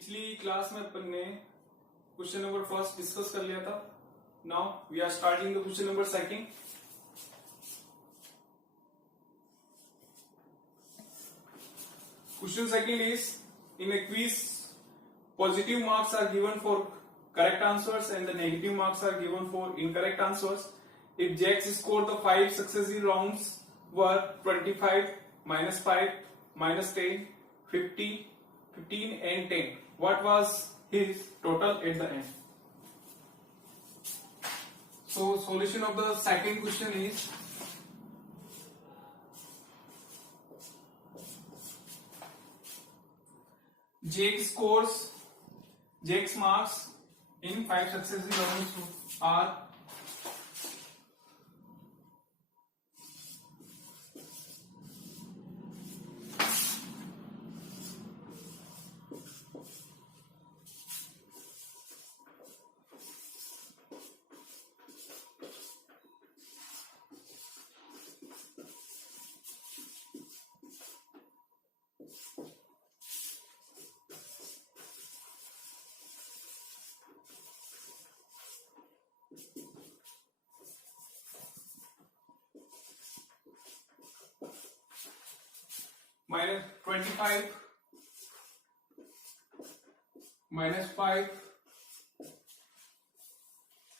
पिछली क्लास में अपन ने क्वेश्चन नंबर फर्स्ट डिस्कस कर लिया था. Now we are starting the question number second. Question second is, in a quiz, positive marks are given for correct answers and the negative marks are given for incorrect answers. If Jack's score the 5 successive rounds were 25, minus 5, minus 10, 50, 15 and 10, what was his total at the end? So solution of the second question is, Jake's marks in 5 successive rounds are minus 25, minus 5,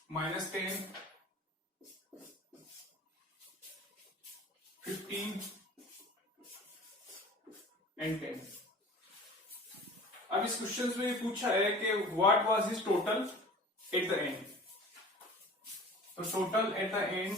minus 10, 15 and 10. अब इस question में पूछा है कि what was his total at the end. तो total at the end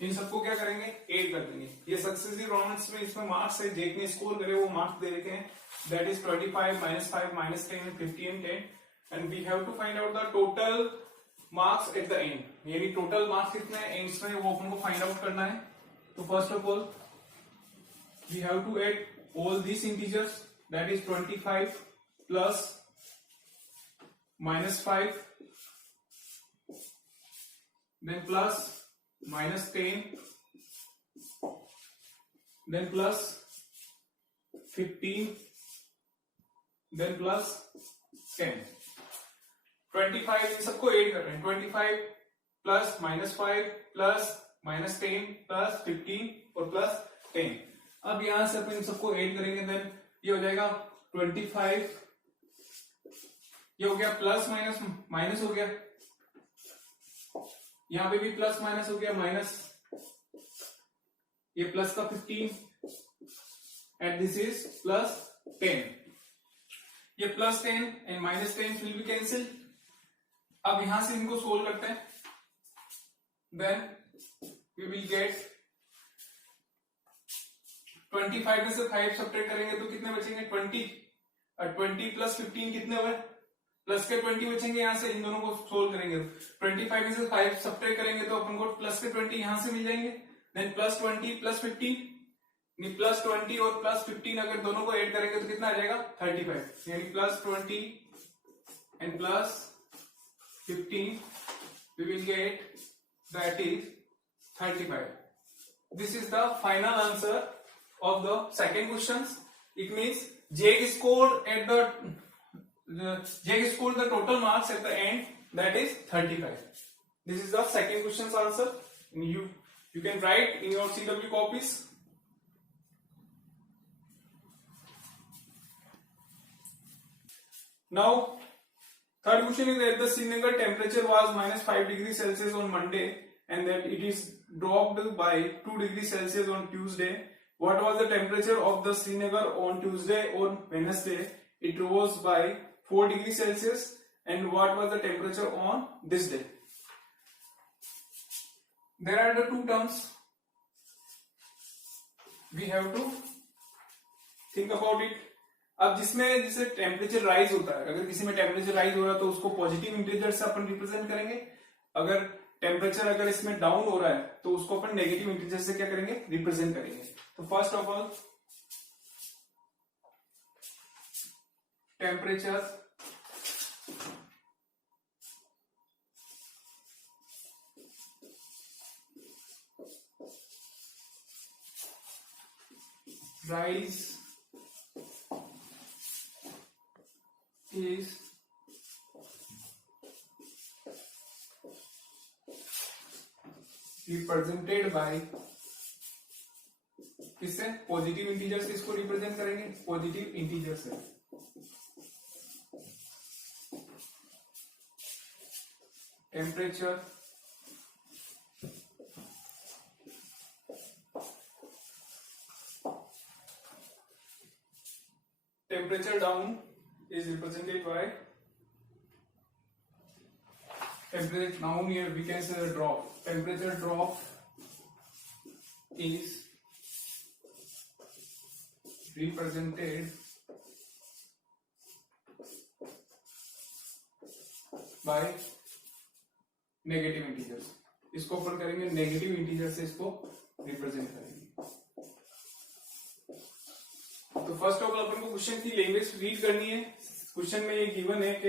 इन सबको क्या करेंगे, एड कर देंगे. ये सक्सेसिव राउंड्स में इसमें मार्क्स है, जेक ने स्कोर करे वो मार्क्स दे रखे हैं. That is 25, minus 5, minus 10, 50 and 10. And we have to find out the total marks at the end. यानी टोटल मार्क्स कितने हैं एंड्स में वो अपन को फाइंड आउट करना है. तो first of all we have to add all this integers. That is 25 plus minus 5 then plus minus 10 then plus 15 then plus 10. 25 इन सबको ऐड कर रहे हैं. 25 plus minus 5 plus minus 10 plus 15 और प्लस 10. अब यहां से अपन इन सबको ऐड करेंगे. देन ये हो जाएगा 25, ये हो गया प्लस माइनस माइनस हो गया, यहां पे भी प्लस माइनस हो गया माइनस, ये प्लस का 15 एंड दिस इज प्लस 10. ये plus 10 and minus 10 will be cancel. अब यहां से इनको सोल्व करते हैं. देन वी विल गेट 25 में से 5 सब्ट्रैक्ट करेंगे तो कितने बचेंगे 20. और 20 प्लस 15 कितने हुए, प्लस के 20 बचेंगे. यहां से इन दोनों को सोल्व करेंगे. 25 में से 5 सब्ट्रैक्ट करेंगे तो अपन को प्लस के 20 यहां से मिल जाएंगे. देन प्लस 20 प्लस 15, नहीं प्लस 20 और प्लस 15 अगर दोनों को ऐड करेंगे तो कितना आ जाएगा 35. यानी plus 20 and plus 15 we will get that is 35. This is the final answer of the second question. It means Jake scored the total marks at the end, that is 35. This is the second question's answer. You can write in your CW copies. Now third question is that the Srinagar temperature was minus 5 degrees Celsius on Monday and that it is dropped by 2 degrees Celsius on Tuesday. What was the temperature of the Srinagar on Tuesday or Wednesday? It rose by 4 degrees Celsius. And what was the temperature on this day? There are the two terms. We have to think about it. अब जिसमें जैसे temperature rise होता है, अगर किसी में temperature rise हो रहा है तो उसको पॉजिटिव इंटीजर से अपन रिप्रेजेंट करेंगे. अगर टेम्परेचर अगर इसमें डाउन हो रहा है तो उसको अपन नेगेटिव इंटीजर से क्या करेंगे, रिप्रेजेंट करेंगे. तो first of all temperature rise is represented by, किससे? पॉजिटिव इंटीजर से इसको रिप्रेजेंट करेंगे, पॉजिटिव इंटीजर से। Temperature down is represented by temperature. Now here we can say the drop. Temperature drop is represented by negative integers. इसको अपन करेंगे negative integer से इसको represent करेंगे। तो फर्स्ट ऑफ ऑल अपन को क्वेश्चन की लैंग्वेज रीड करनी है। क्वेश्चन में ये गिवन है कि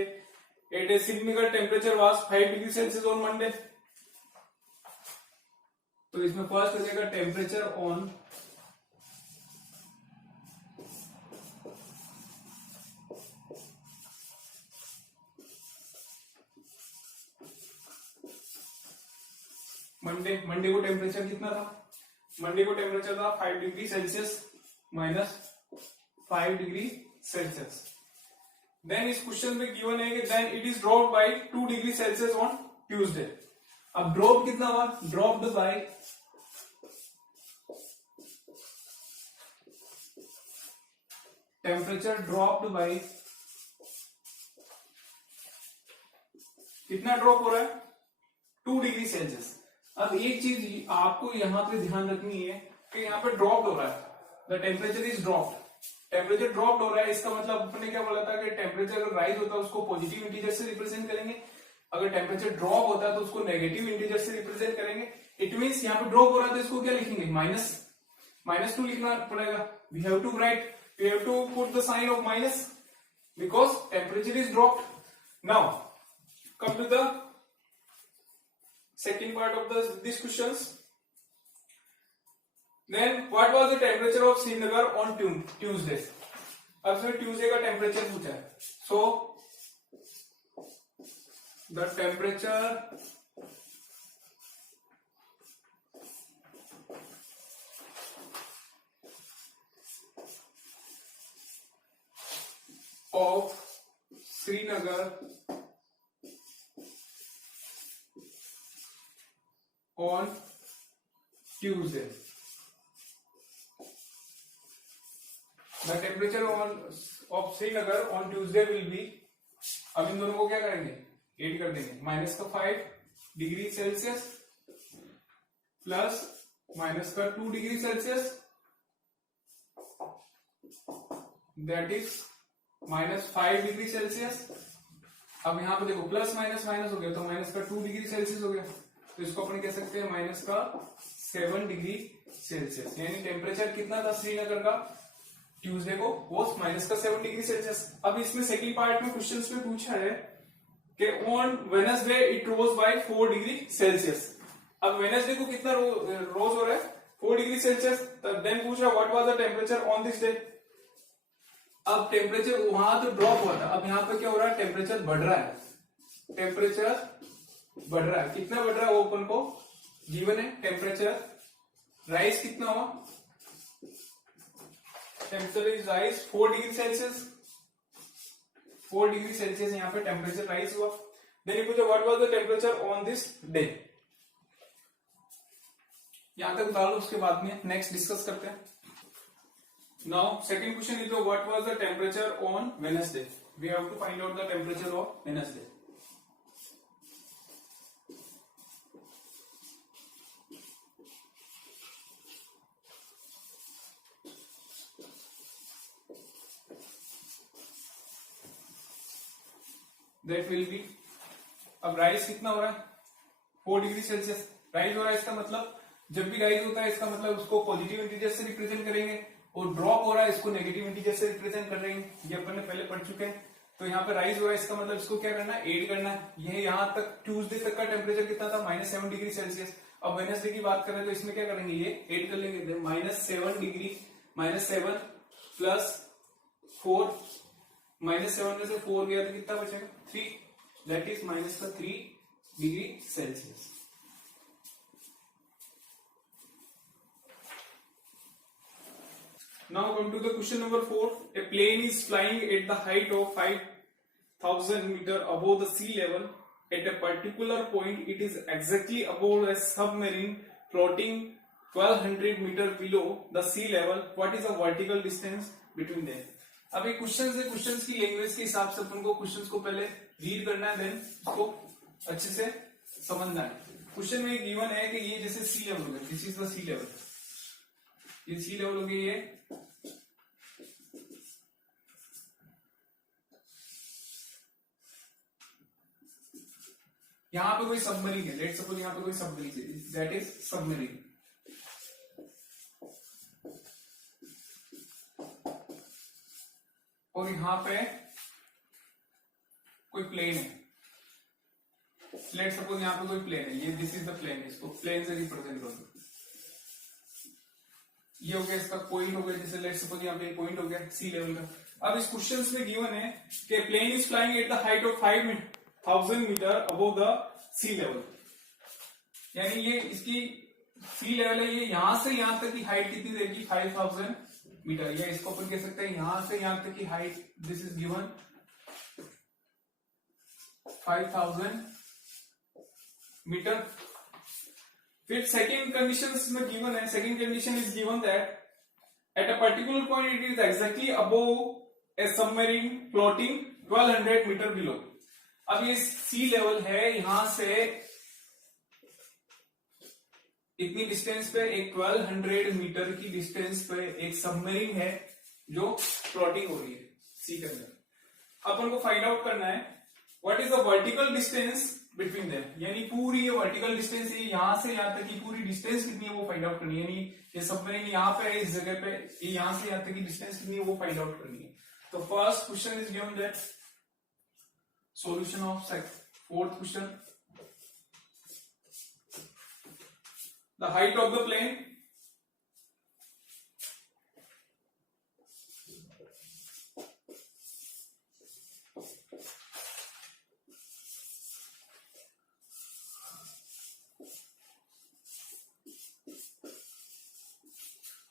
at a significant temperature was 5 degree Celsius on Monday. तो इसमें फर्स्ट हो जाएगा टेम्परेचर ऑन मंडे को टेम्परेचर कितना था? मंडे को टेम्परेचर था 5 degree Celsius minus 5 degree Celsius. Then इस क्वेश्चन में गिवन है कि then it is dropped by 2 degree Celsius on Tuesday. अब ड्रॉप कितना हुआ? Dropped by temperature dropped by, कितना ड्रॉप हो रहा है? 2 डिग्री सेल्सियस। अब एक चीज आपको यहां पे ध्यान रखनी है कि यहाँ पे ड्रॉप हो रहा है, the temperature is dropped. Temperature dropped हो रहा है, इसका मतलब अपने क्या बोला था कि टेम्परेचर अगर राइज होता है उसको पॉजिटिव इंटीजर से रिप्रेजेंट करेंगे, अगर टेम्परेचर ड्रॉप होता है तो उसको नेगेटिव इंटीजर से रिप्रेजेंट करेंगे। इट मीन्स यहाँ पे ड्रॉप हो रहा है तो इसको क्या लिखेंगे? -2 लिखना पड़ेगा। We have to put the sign of minus because temperature is dropped. Now come to the second part of this questions. Then what was the temperature of Srinagar on Tuesday? अब इसमें ट्यूसडे का temperature पूछा है। So the temperature of Srinagar on Tuesday. The temperature of Srinagar on Tuesday will be, अब इन दोनों को क्या करेंगे? एड कर देंगे। -5 degree Celsius plus -2 degree Celsius, that is -5 degree Celsius. अब यहां पे देखो प्लस माइनस माइनस हो गया तो -2 डिग्री सेल्सियस हो गया, तो इसको अपन कह सकते हैं -7 डिग्री सेल्सियस। यानी टेम्परेचर कितना था श्रीनगर का ट्यूसडे को? वो -7 डिग्री सेल्सियस। अब इसमें सेकंड पार्ट में क्वेश्चंस में पूछा है कि on Wednesday it rose by 4 degree Celsius. अब वेडनेसडे को कितना रोज हो रहा है? 4 डिग्री सेल्सियस। तब देन पूछ रहा what was the temperature on this day. अब टेम्परेचर वहां तो ड्रॉप हुआ था, अब यहाँ पे क्या हो रहा है? टेम्परेचर बढ़ रहा है। टेम्परेचर बढ़ रहा है, कितना बढ़ रहा है वो अपन को गिवन है। टेम्परेचर राइज कितना हुआ? Temperature is rise 4 degree Celsius. 4 degree Celsius यहाँ पे टेम्परेचर राइज हुआ। देन पूछा what was the temperature on this day. यहां तक बता लो, उसके बाद में नेक्स्ट डिस्कस करते हैं। Now second question is what was the temperature on Wednesday. We have to find out the temperature of Wednesday. That will be, अब rise कितना हो रहा है? 4 डिग्री सेल्सियस राइज हो रहा है। इसका मतलब जब भी राइज होता है इसका मतलब उसको पॉजिटिव इंटीजर से रिप्रेजेंट करेंगे, और ड्रॉप हो रहा है इसको नेगेटिव इंटीजर से रिप्रेजेंट कर रहे हैं। ये अपन ने पहले पढ़ चुके हैं। तो यहाँ पे राइज हो रहा है, इसका मतलब इसको क्या करना है? एड करना है। ये यहाँ तक ट्यूसडे तक का टेम्परेचर कितना था? -7 डिग्री सेल्सियस। अब वेडनेसडे की बात करें तो इसमें क्या करेंगे? ये एड कर लेंगे। -7 डिग्री -7 प्लस 4, -7 में से 4 गया तो कितना बचेगा 3, that is -3 degree Celsius. Now come to the question number 4. A plane is flying at the height of 5,000 meter above the sea level. At a particular point, it is exactly above a submarine floating 1200 meter below the sea level. What is the vertical distance between them? अब ये questions है, questions की language के हिसाब से अपन को questions को पहले रीड करना है, देन उसको अच्छे से समझना है। क्वेश्चन में गिवन है कि ये जैसे सी लेवल हो गया, this is the sea level, ये सी लेवल हो गई, ये यहां पे कोई सबमरीन है, लेट्स सपोज यहां पे कोई सबमरीन है, दैट इज सबमरीन। और यहां पे कोई प्लेन है, लेट्स सपोज यहां पे कोई प्लेन है, ये दिस इज द प्लेन, इसको प्लेन से रिप्रेजेंट करो। ये हो गया इसका पॉइंट हो गया, जैसे लेट्स सपोज यहां पे पॉइंट हो गया सी लेवल का। अब इस क्वेश्चन में गिवन है कि plane is flying at the height of 5,000 metre above the sea level, यानी ये इसकी सी लेवल है, ये यहां से यहां तक की हाइट कितनी रहेगी 5,000 मीटर, या इसको अपन कह सकते हैं यहां से यहां तक की height, this is given 5,000 metre. फिर सेकेंड कंडीशन में गिवन है, second condition is given that at a particular point it is exactly above a submarine floating 1200 metre below. अब ये सी लेवल है, यहां से इतनी डिस्टेंस पे एक 1200 मीटर की डिस्टेंस पे एक सबमरीन है जो फ्लोटिंग हो रही है सी के अंदर। अपन को फाइंड आउट करना है what is the vertical distance between them, यानी पूरी ये वर्टिकल डिस्टेंस है, यहां से यहां तक की पूरी डिस्टेंस कितनी है वो फाइंड आउट करनी है, यानी ये सबमरीन यहां पे है, इस जगह पे, ये यहां से यहां तक की डिस्टेंस कितनी है वो फाइंड आउट करनी है। तो first question is given that solution of fourth question, the height of the plane,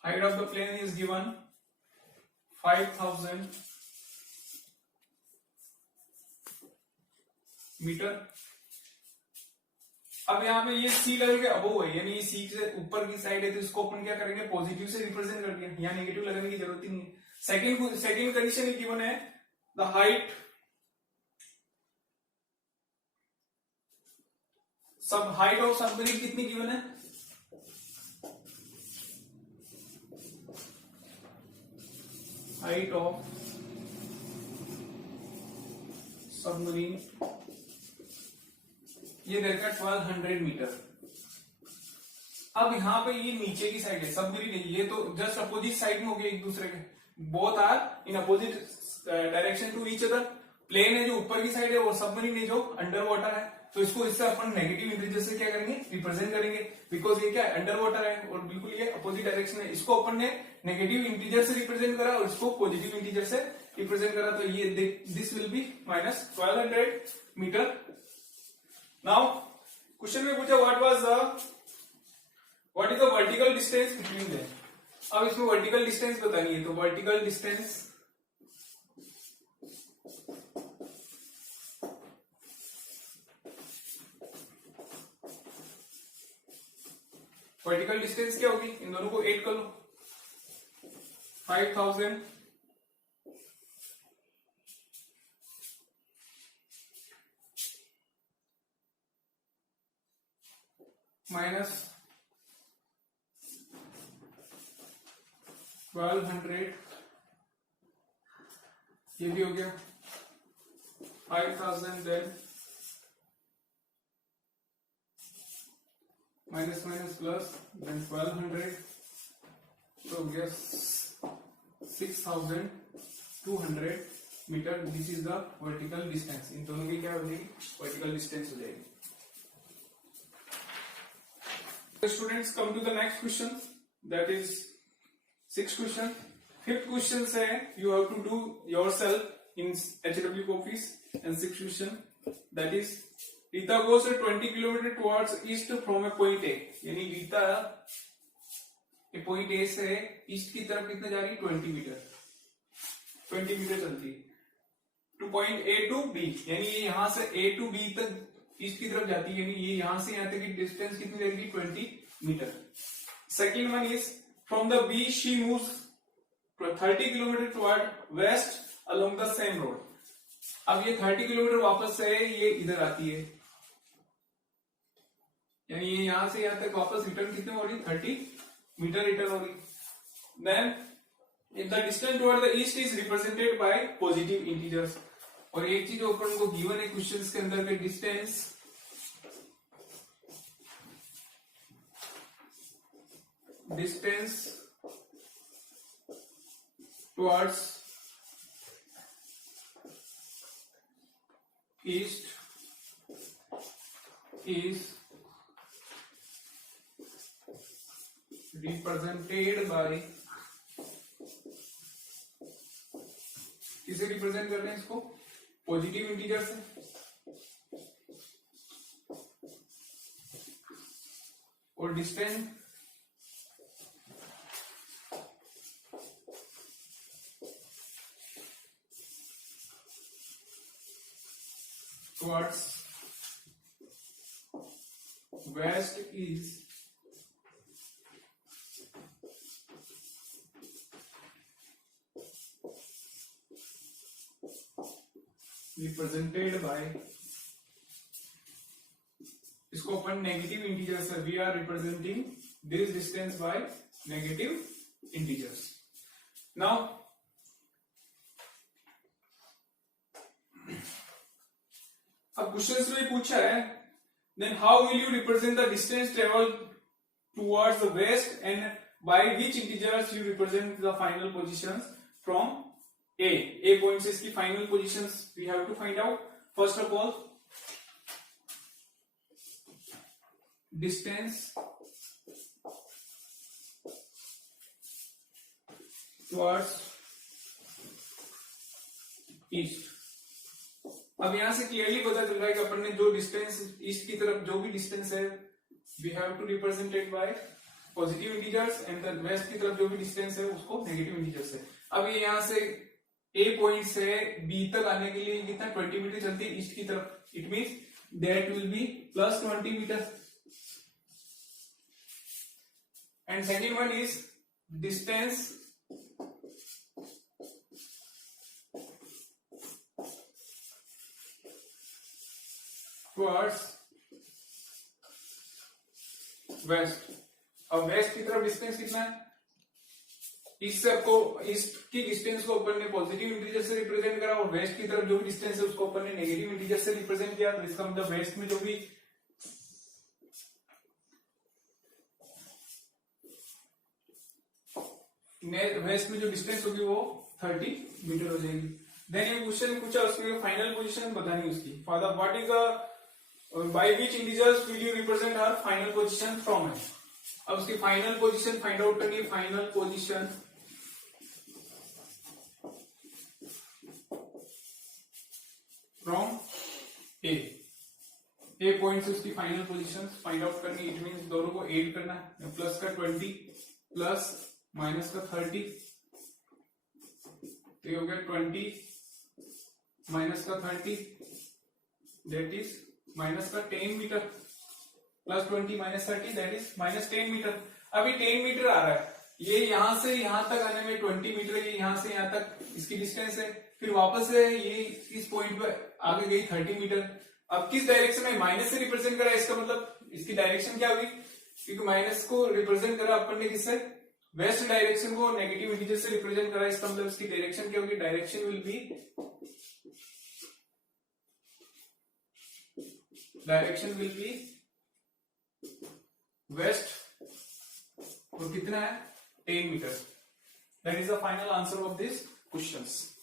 height of the plane is given 5,000 metre. अब यहाँ पे ये सी लेवल के अबव है, यानी सी से ऊपर की साइड है, तो इसको अपन क्या करेंगे पॉजिटिव से रिप्रेजेंट कर दिया, यहाँ नेगेटिव लगाने की जरूरत ही नहीं है। सेकंड कंडीशन गिवन है द हाइट सब हाइट ऑफ सबमरीन कितनी गिवन है, हाइट ऑफ सबमरीन ये दे रखा 1200 मीटर। अब यहाँ पे ये नीचे की साइड है सबमरीन है, ये तो जस्ट अपोजिट साइड में हो गया एक दूसरे के, both are in opposite direction to each other. Plane है जो ऊपर की साइड है और सबमरीन है जो अंडर वाटर है, तो इसको इससे अपन नेगेटिव इंटीजर से क्या करेंगे रिप्रेजेंट करेंगे, बिकॉज ये क्या अंडर वाटर है और बिल्कुल ये अपोजिट डायरेक्शन है। इसको अपन ने नेगेटिव इंटीजर से रिप्रेजेंट करा और इसको पॉजिटिव इंटीजर से रिप्रेजेंट करा, तो ये this will be -1200 metre. Now question में पूछा what is the vertical distance between them. अब इसमें वर्टिकल डिस्टेंस बतानी है, तो वर्टिकल डिस्टेंस क्या होगी, इन दोनों को ऐड कर लो, 5,000 माइनस 1200, ये भी हो गया 5,000 then minus minus plus then 1200, तो हो गया 6,200 metre. This is the vertical distance, इन दोनों की क्या हो जाएगी वर्टिकल डिस्टेंस हो जाएगी। Students, come to the next question, that is 6th question. 5th question say you have to do yourself in HW copies. And 6th question, that is Rita goes 20 kilometer towards east from a point A. यानी रीता ये point A से east की तरफ कितने जा रही है? 20 metre 20 metre चलती है to point A to B. यानी ये यहाँ से A to B तक ईस्ट की तरफ जाती है, यानी ये यहां से यहां तक की डिस्टेंस कितनी रहेगी? 20 metre. Second one is from the B she moves 30 kilometre toward west along the same road. अब ये 30 किलोमीटर वापस से ये इधर आती है, यानी ये यहां से यहां तक वापस रिटर्न कितने हो रही? 30 मीटर रिटर्न हो रही. Then in the distance toward the east is represented by positive integers. और एक चीज अपन को गिवन है क्वेश्चंस के अंदर के distance towards east is represented by, किसे रिप्रेजेंट कर रहे हैं इसको? पॉजिटिव इंटीजर से. और distance towards west is represented by, इसको अपन नेगेटिव इंटीजर से, we are representing this distance by negative integers. Now अब क्वेश्चन में पूछा है, then how will you represent the distance travel towards the west and by which integers you represent the final positions from A point से इसकी final positions we have to find out. First of all, distance towards east. अब यहां से clearly पता चल रहा है कि अपन ने जो डिस्टेंस ईस्ट की तरफ जो भी डिस्टेंस है we have to represent it by positive integers and the west की तरफ जो भी डिस्टेंस है उसको नेगेटिव इंटीजर्स है. अब ये यहां से A पॉइंट से B तक आने के लिए कितना 20 मीटर चलती है ईस्ट की तरफ. It means that will be plus 20 metre. And second one is distance towards west. अब वेस्ट की तरफ डिस्टेंस कितना है? ईस्ट से आपको ईस्ट की डिस्टेंस को अपन ने पॉजिटिव इंटीजर से रिप्रेजेंट करा और वेस्ट की तरफ जो भी डिस्टेंस है उसको अपन ने नेगेटिव इंटीजर से रिप्रेजेंट किया. तो इसका मतलब वेस्ट में जो भी वेस्ट में जो डिस्टेंस होगी वो 30 मीटर हो जाएगी. देन ये क्वेश्चन पूछा उसकी फाइनल पोजीशन बतानी उसकी. Father what is the by which integers will you represent her final position from है. अब उसकी फाइनल पोजीशन फाइंड आउट करनी है. Final position from A point से उसकी फाइनल पोजीशन फाइंड आउट करनी. इट मींस दोनों को एड करना है. प्लस का 20 प्लस माइनस का 30 तो ये हो गया 20 माइनस का 30 दैट इज माइनस का 10 metre plus 20 minus 30 that is minus 10 metre. अभी 10 मीटर आ रहा है. ये यहां से यहां तक आने में 20 मीटर, ये यहां से यहां तक इसकी डिस्टेंस है. फिर वापस से ये इस पॉइंट पे आगे गई 30 मीटर. अब किस डायरेक्शन में? माइनस से रिप्रेजेंट करा. इसका मतलब इसकी डायरेक्शन क्या हुई? क्योंकि माइनस को रिप्रेजेंट करा अपन ने किससे? वेस्ट डायरेक्शन को नेगेटिव इंटीजर से रिप्रेजेंट करा. इसका मतलब इसकी डायरेक्शन क्या होगी? Direction will be, direction will be west. और कितना है? 10 metre. That is the final answer of this questions.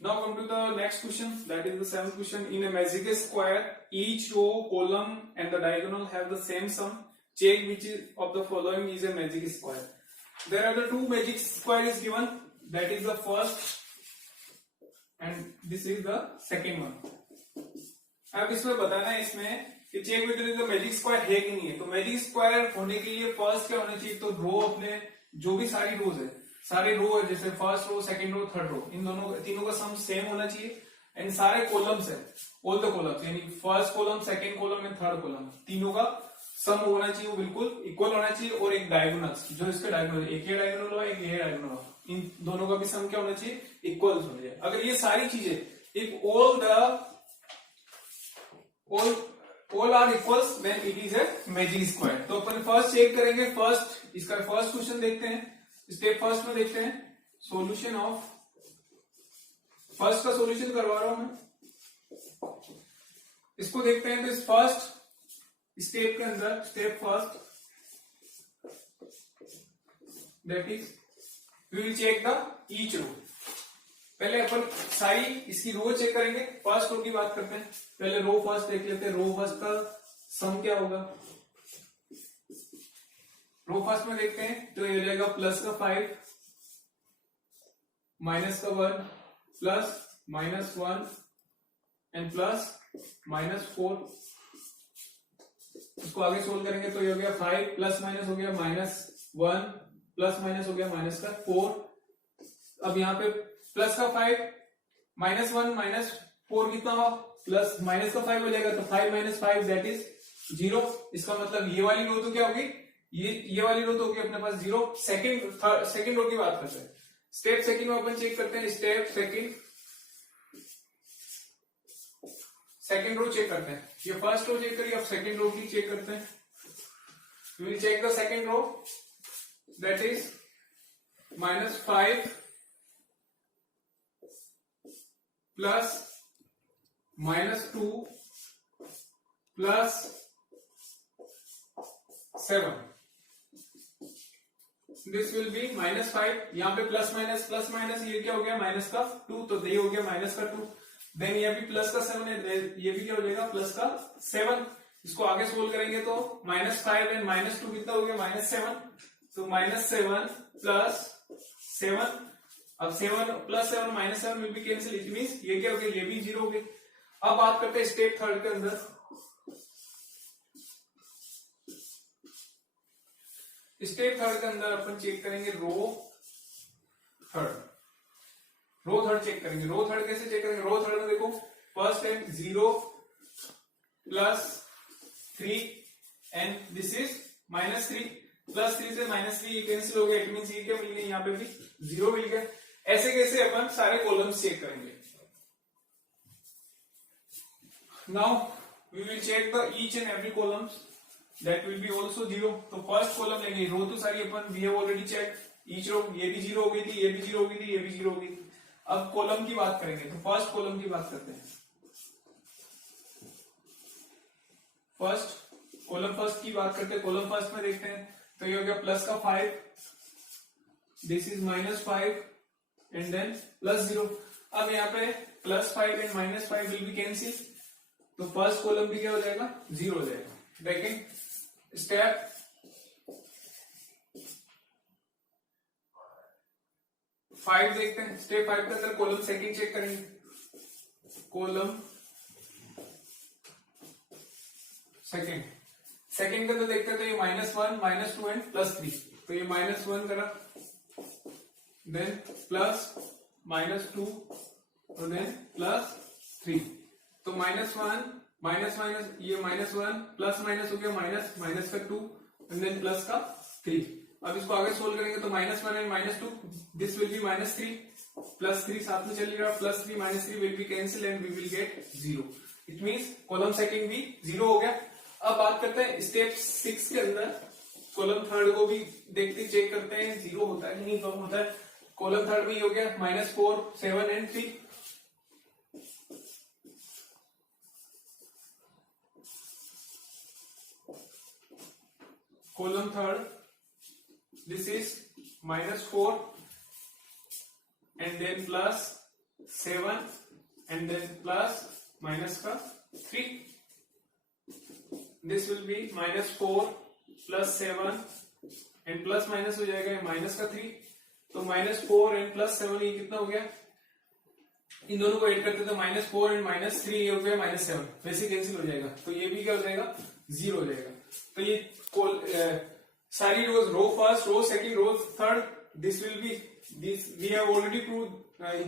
Now come to the next question, that is the 7th question. In a magic square, each row, column and the diagonal have the same sum. check which is of the following is a magic square. There are the two magic square is given, that is the first and this is the second one. अब इसमें बताना है इसमें कि check with the magic square है कि नहीं है। तो मैजिक स्क्वायर होने के लिए फर्स्ट क्या होना चाहिए, तो रो अपने जो भी सारी रोज है, सारे रो है जैसे first row, second row, third row, इन दोनों तीनों का सम सेम होना चाहिए एंड सारे कॉलम्स है, ऑल द कॉलम्स यानी first column, second column and third column, तीनों का सम होना चाहिए, वो बिल्कुल इक्वल होना चाहिए। और एक डायगोनल, जो इसके डायगोनल, एक ये डायगोनल हो, एक ये डायगोनल हो, इन दोनों का भी सम क्या होना चाहिए, इक्वल होना चाहिए। अगर ये सारी चीजें if all are equals then it is a magic square. तो अपन फर्स्ट चेक करेंगे, फर्स्ट इसका फर्स्ट क्वेश्चन देखते हैं, स्टेप फर्स्ट में देखते हैं सॉल्यूशन ऑफ फर्स्ट का सॉल्यूशन करवा रहा हूं मैं, इसको देखते हैं। तो इस फर्स्ट स्टेप के अंदर, step first that is we will check the each row. पहले अपन सारी इसकी रो चेक करेंगे, फर्स्ट रो की बात करते हैं। पहले रो फर्स्ट देख लेते हैं, रो फर्स्ट का सम क्या होगा। रो फर्स्ट में देखते हैं तो ये हो जाएगा प्लस का 5 माइनस का 1 प्लस -1 एंड प्लस -4। इसको आगे सोल्व करेंगे तो ये हो गया 5 प्लस माइनस हो गया -1 प्लस माइनस हो गया -4। अब यहाँ पे प्लस का 5 -1 -4 कितना हो, प्लस माइनस का 5 हो जाएगा, तो 5 - 5 दैट इज 0। इसका मतलब ये वाली रो तो क्या होगी, ये वाली रो तो होगी अपने पास 0। सेकंड रो की बात करते हैं, स्टेप सेकंड में अपन चेक करते हैं, स्टेप सेकंड रो चेक करते हैं। ये फर्स्ट रो चेक करिए, अब सेकंड रो की चेक करते हैं। We will check the second row that is -5 plus -2 plus 7। This will be -5। यहाँ पे प्लस माइनस ये क्या हो गया, -2, तो ये हो गया -2। देन ये भी प्लस का 7 है, ये भी क्या हो जाएगा प्लस का 7। इसको आगे सोल्व करेंगे तो -5 एंड -2 कितना हो गया, -7। तो -7 प्लस 7, अब 7 plus 7 -7 will be cancel, it means ये क्या हो गया, ये भी 0 हो गया। अब बात करते हैं स्टेप थर्ड के अंदर। स्टेप थर्ड के अंदर अपन चेक करेंगे रो थर्ड चेक करेंगे। रो थर्ड कैसे चेक करेंगे, रो थर्ड में देखो first time 0 plus 3 and this is -3, plus 3 से -3 ये कैंसिल हो गया, इट मींस ये क्या मिल गया, यहाँ पे भी 0 मिल गया। ऐसे कैसे अपन सारे कॉलम्स चेक करेंगे। Now we will check the each and every columns that will be also 0। तो फर्स्ट कॉलम लेंगे, रो तो सारी अपन we have already checked, each रो ये भी 0 हो गई थी, ये भी 0 हो गई थी, ये भी 0 हो गई। अब कॉलम की बात करेंगे, तो फर्स्ट कॉलम की बात करते हैं। फर्स्ट की बात करते हैं, कॉलम फर्स्ट में देखते हैं तो ये हो गया प्लस का 5, दिस इज -5 एंड देन +0। अब यहाँ पे +5 एंड -5 विल बी कैंसिल, तो फर्स्ट कॉलम भी क्या हो जाएगा, 0 हो जाएगा। देखें स्टेप फाइव देखते हैं। स्टेप 5 के अंदर कॉलम सेकंड चेक करेंगे। कॉलम सेकंड के अंदर देखते हैं तो ये -1 -2 एंड +3, तो ये -1 करा, देन प्लस -2 और देन +3। तो -1 माइनस ये -1 प्लस माइनस हो गया, माइनस का 2 एंड देन प्लस का 3। अब इसको आगे सोल्व करेंगे तो -1 एंड -2 दिस विल बी -3 +3 साथ में चलेगा, +3 -3 will be cancel and we will get 0। It means column second भी 0 हो गया। अब बात करते हैं स्टेप 6 के अंदर, कॉलम थर्ड को भी देखते चेक करते हैं 0 होता है कि नहीं, कम होता है। कॉलम थर्ड में हो गया -4 7 and 3। column third, this is -4 and then plus 7 and then plus minus का 3. This will be -4 +7 and plus minus हो जाएगा माइनस का 3, तो -4 एंड +7 ये कितना हो गया, इन दोनों को ऐड करते तो -4 एंड -3 ये हो गया -7, वैसे कैंसिल हो जाएगा, तो ये भी क्या हो जाएगा 0 हो जाएगा। तो ये सारी rows, row first, row second, row third, this will be, this we have already prove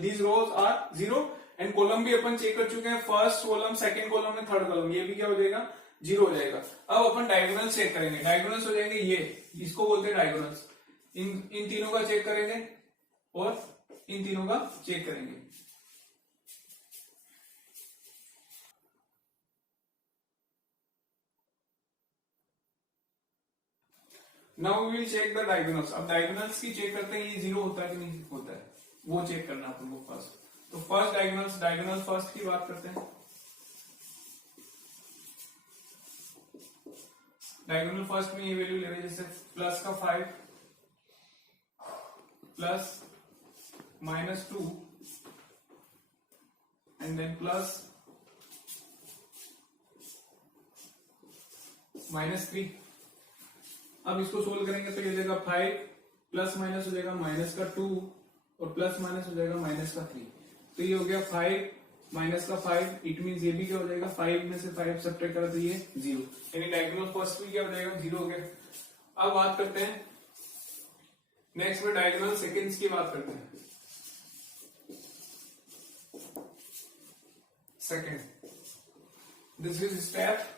these rows are 0 and column भी अपन चेक कर चुके हैं, first column, second column and third column, ये भी क्या हो जाएगा 0 हो जाएगा। अब अपन डायगोनल चेक करेंगे, डायगोनल्स हो जाएंगे ये, इसको बोलते हैं डायगोनल्स, इन तीनों का चेक करेंगे और इन तीनों का चेक करेंगे। Now we will check the diagonals. अब डायगोनल्स की चेक करते हैं, ये 0 होता है कि नहीं होता है, वो चेक करना अपन को फर्स्ट। तो फर्स्ट डायगोनल्स, डायगोनल फर्स्ट की बात करते हैं। डायगोनल फर्स्ट में ये वैल्यू ले रहे हैं, जैसे प्लस का 5 प्लस -2 एंड देन प्लस -3। अब इसको सोल्व करेंगे तो ये हो जाएगा 5 प्लस माइनस हो जाएगा -2 और प्लस माइनस हो जाएगा -3। तो ये हो गया 5 -5, इट मीन ये भी क्या हो जाएगा, 5 में से 5 सब्ट्रैक्ट करा तो ये 0, यानी डायगोनल फर्स्ट भी क्या हो जाएगा 0 हो गया। अब बात करते हैं नेक्स्ट में डायगोनल सेकंड्स की बात करते हैं। Second, this is step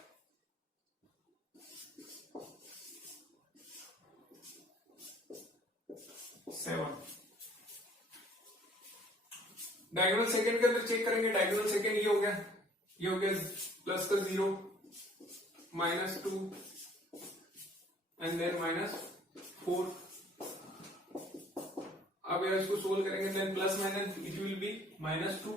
diagonal second के अंदर चेक करेंगे, डायगोनल सेकंड ये हो गया प्लस का 0 -2 एंड देन -4। अब यार इसको सोल्व करेंगे, then plus minus it will be -2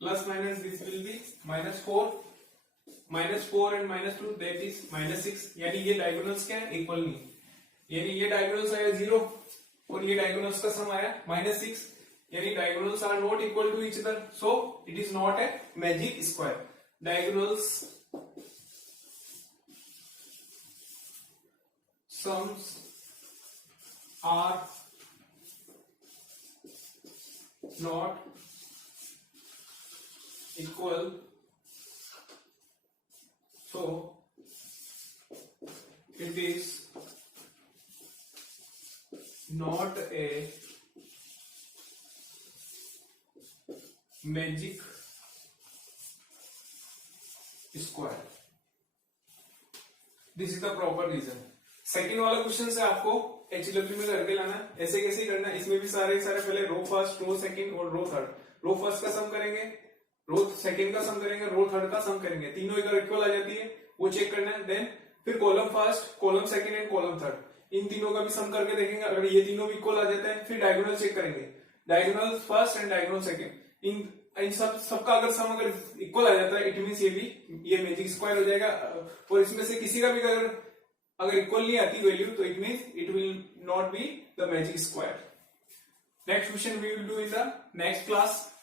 plus minus this will be -4 and -2 that is -6, यानी ये डायगोनल्स क्या है, इक्वल नहीं, यानी ये डायगोनल्स आया 0 और ये डायगोनल्स का सम आया -6, यानी diagonals are not equal to each other, so it is not a magic square. Diagonals sums are not equal, so it is not a magic square. This is the proper reason. Second वाला question से आपको HLFD में करके लाना है, ऐसे कैसे ही करना है, इसमें भी सारे पहले रो फर्स्ट, रो सेकंड और रो थर्ड। रो फर्स्ट का सम करेंगे, रो सेकंड का सम करेंगे, रो थर्ड का सम करेंगे, तीनों अगर इक्वल आ जाती है वो चेक करना है। देन फिर column first, column second and column third, इन तीनों का भी सम करके देखेंगे, अगर ये तीनों भी इक्वल आ जाते हैं फिर डायगोनल चेक करेंगे, diagonal first and diagonal second, इन सबका अगर सम अगर इक्वल आ जाता है इट मींस ये मैजिक स्क्वायर हो जाएगा। और इसमें से किसी का भी अगर इक्वल नहीं आती वैल्यू तो it means it will not be the magic square. Next question we will do in the next class.